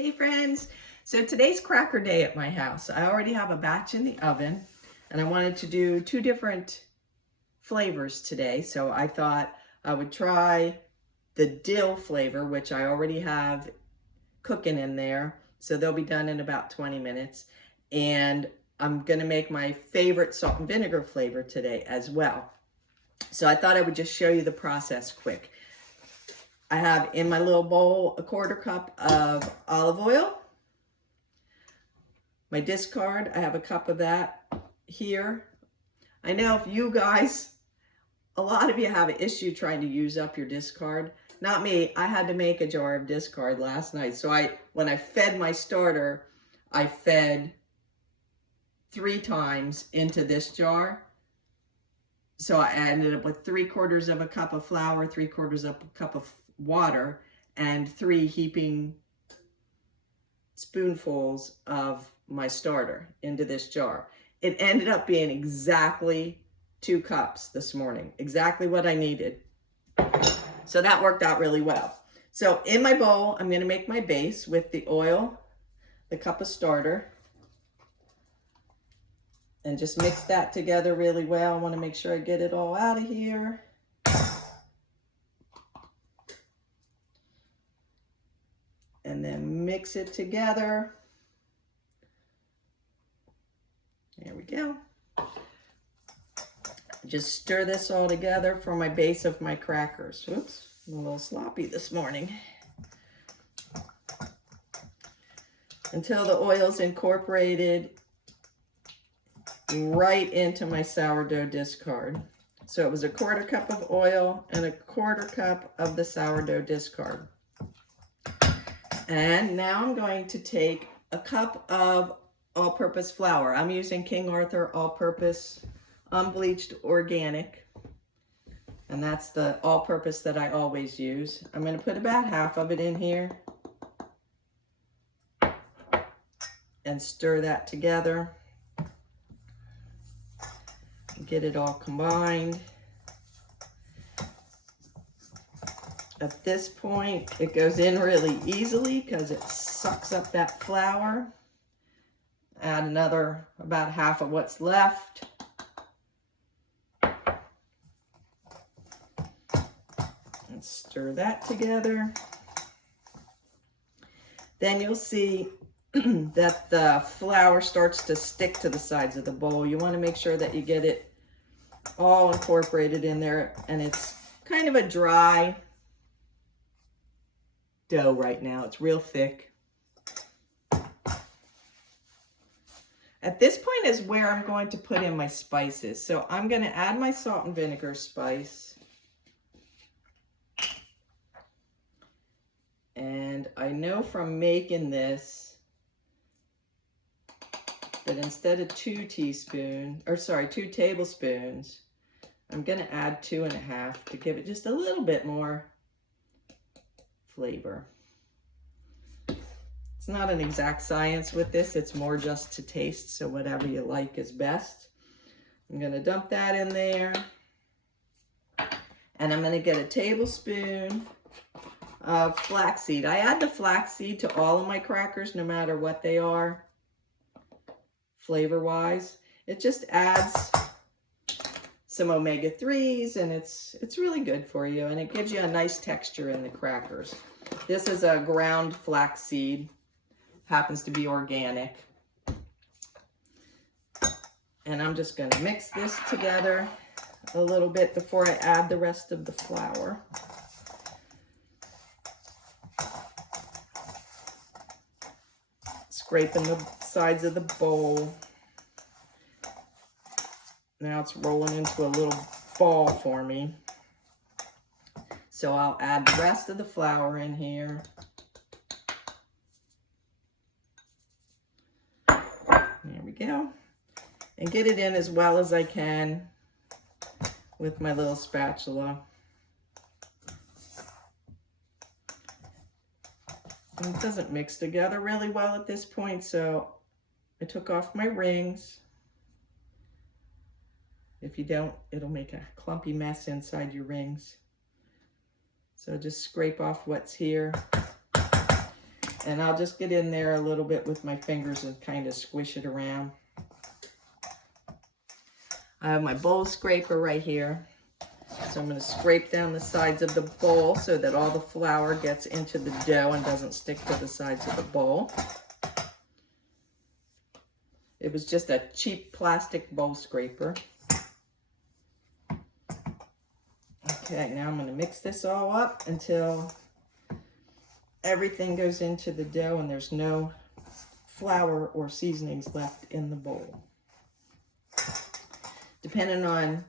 Hey friends, so today's cracker day at my house. I already have a batch in the oven and I wanted to do two different flavors today. So I thought I would try the dill flavor, which I already have cooking in there. So they'll be done in about 20 minutes. And I'm gonna make my favorite salt and vinegar flavor today as well. So I thought I would just show you the process quick. I have in my little bowl a 1/4 cup of olive oil. My discard, I have a cup of that here. I know if you guys, a lot of you have an issue trying to use up your discard. Not me, I had to make a jar of discard last night. So when I fed my starter, I fed 3 times into this jar. So I ended up with 3/4 of a cup of flour, 3/4 of a cup of water, and 3 heaping spoonfuls of my starter into this jar. It ended up being exactly 2 cups this morning, exactly what I needed. So that worked out really well. So in my bowl, I'm going to make my base with the oil, the cup of starter, and just mix that together really well. I want to make sure I get it all out of here. And then mix it together. There we go. Just stir this all together for my base of my crackers. Oops, I'm a little sloppy this morning. Until the oil's incorporated right into my sourdough discard. So it was a 1/4 cup of oil and a 1/4 cup of the sourdough discard. And now I'm going to take a cup of all-purpose flour. I'm using King Arthur all-purpose unbleached organic. And that's the all-purpose that I always use. I'm going to put about half of it in here. And stir that together. Get it all combined. At this point, it goes in really easily because it sucks up that flour. Add another about half of what's left. And stir that together. Then you'll see that the flour starts to stick to the sides of the bowl. You want to make sure that you get it all incorporated in there, and it's kind of a dry dough right now. It's real thick. At this point is where I'm going to put in my spices. So I'm going to add my salt and vinegar spice. And I know from making this that instead of 2 tablespoons, I'm going to add 2.5 to give it just a little bit more flavor. It's not an exact science with this, it's more just to taste, so whatever you like is best. I'm going to dump that in there, and I'm going to get a tablespoon of flaxseed. I add the flaxseed to all of my crackers, no matter what they are, flavor-wise. It just adds some omega-3s, and it's really good for you, and it gives you a nice texture in the crackers. This is a ground flaxseed, happens to be organic. And I'm just going to mix this together a little bit before I add the rest of the flour. Scraping the sides of the bowl. Now it's rolling into a little ball for me. So I'll add the rest of the flour in here. There we go. And get it in as well as I can with my little spatula. And it doesn't mix together really well at this point, so I took off my rings. If you don't, it'll make a clumpy mess inside your rings. So just scrape off what's here. And I'll just get in there a little bit with my fingers and kind of squish it around. I have my bowl scraper right here. So I'm going to scrape down the sides of the bowl so that all the flour gets into the dough and doesn't stick to the sides of the bowl. It was just a cheap plastic bowl scraper. Okay, now I'm going to mix this all up until everything goes into the dough and there's no flour or seasonings left in the bowl. Depending on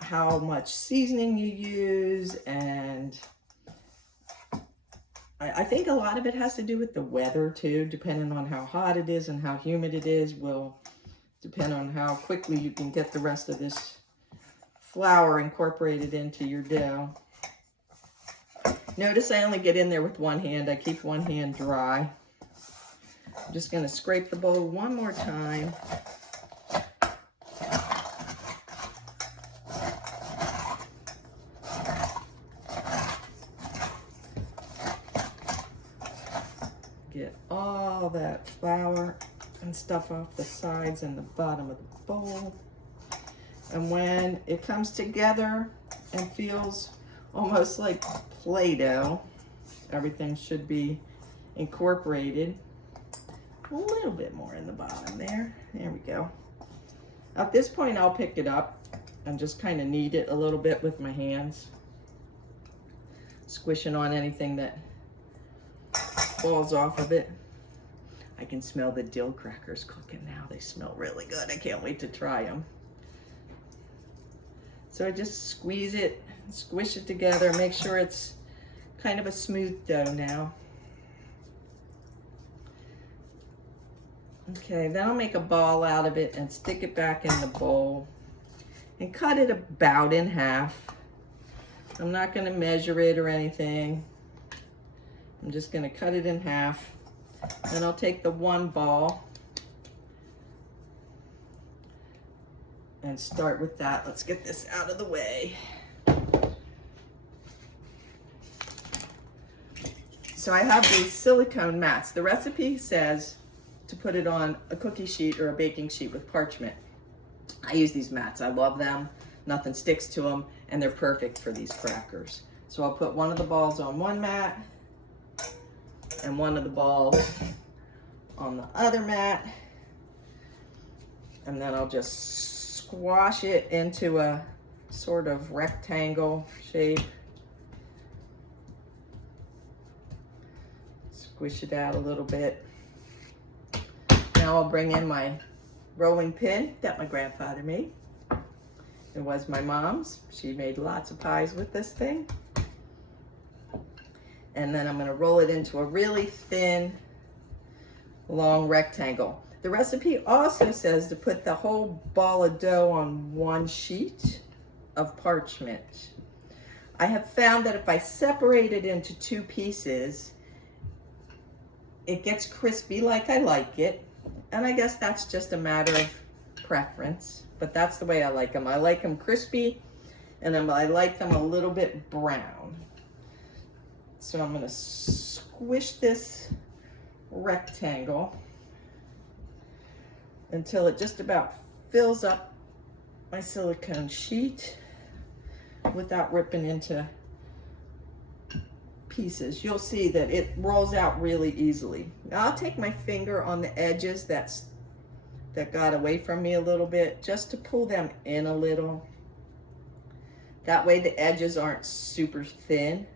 how much seasoning you use, and I think a lot of it has to do with the weather too. Depending on how hot it is and how humid it is will depend on how quickly you can get the rest of this flour incorporated into your dough. Notice I only get in there with one hand. I keep one hand dry. I'm just going to scrape the bowl one more time. Get all that flour and stuff off the sides and the bottom of the bowl. And when it comes together and feels almost like Play-Doh, everything should be incorporated. A little bit more in the bottom there. There we go. At this point, I'll pick it up and just kind of knead it a little bit with my hands, squishing on anything that falls off of it. I can smell the dill crackers cooking now. They smell really good. I can't wait to try them. So I just squeeze it, squish it together, make sure it's kind of a smooth dough now. Okay, then I'll make a ball out of it and stick it back in the bowl and cut it about in half. I'm not going to measure it or anything. I'm just going to cut it in half. Then I'll take the one ball and start with that. Let's get this out of the way. So I have these silicone mats. The recipe says to put it on a cookie sheet or a baking sheet with parchment. I use these mats. I love them. Nothing sticks to them, and they're perfect for these crackers. So I'll put one of the balls on one mat and one of the balls on the other mat. And then I'll just squash it into a sort of rectangle shape. Squish it out a little bit. Now I'll bring in my rolling pin that my grandfather made. It was my mom's. She made lots of pies with this thing. And then I'm going to roll it into a really thin, long rectangle. The recipe also says to put the whole ball of dough on one sheet of parchment. I have found that if I separate it into two pieces, it gets crispy like I like it. And I guess that's just a matter of preference, but that's the way I like them. I like them crispy, and I like them a little bit brown. So I'm going to squish this rectangle until it just about fills up my silicone sheet without ripping into pieces. You'll see that it rolls out really easily. Now I'll take my finger on the edges that got away from me a little bit, just to pull them in a little. That way the edges aren't super thin,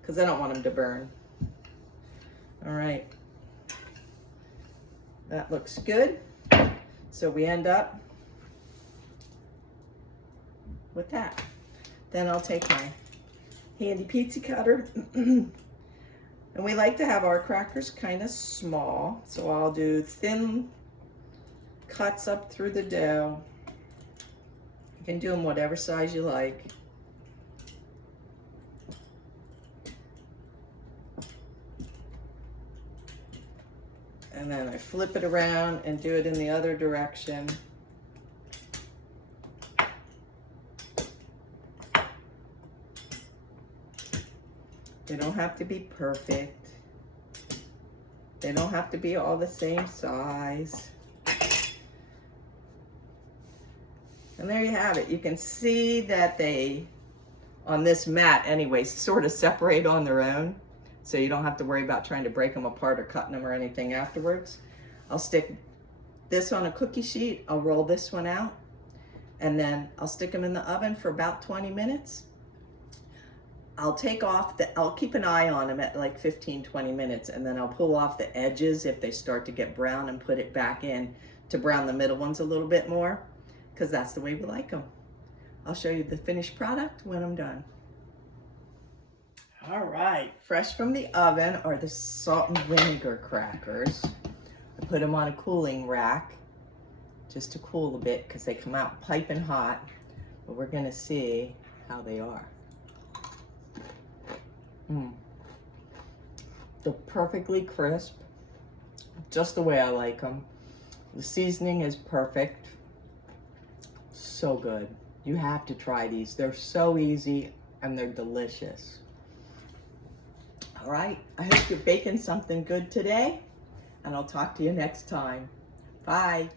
because I don't want them to burn. All right, that looks good. So we end up with that. Then I'll take my handy pizza cutter. And we like to have our crackers kind of small. So I'll do thin cuts up through the dough. You can do them whatever size you like. And then I flip it around and do it in the other direction. They don't have to be perfect. They don't have to be all the same size. And there you have it. You can see that they, on this mat anyway, sort of separate on their own. So you don't have to worry about trying to break them apart or cutting them or anything afterwards. I'll stick this on a cookie sheet. I'll roll this one out. And then I'll stick them in the oven for about 20 minutes. I'll take off I'll keep an eye on them at like 15-20 minutes, and then I'll pull off the edges if they start to get brown and put it back in to brown the middle ones a little bit more, because that's the way we like them. I'll show you the finished product when I'm done. All right, fresh from the oven are the salt and vinegar crackers. I put them on a cooling rack just to cool a bit because they come out piping hot, but we're gonna see how they are. They're perfectly crisp, just the way I like them. The seasoning is perfect. So good. You have to try these. They're so easy and they're delicious. All right, I hope you're baking something good today, and I'll talk to you next time. Bye.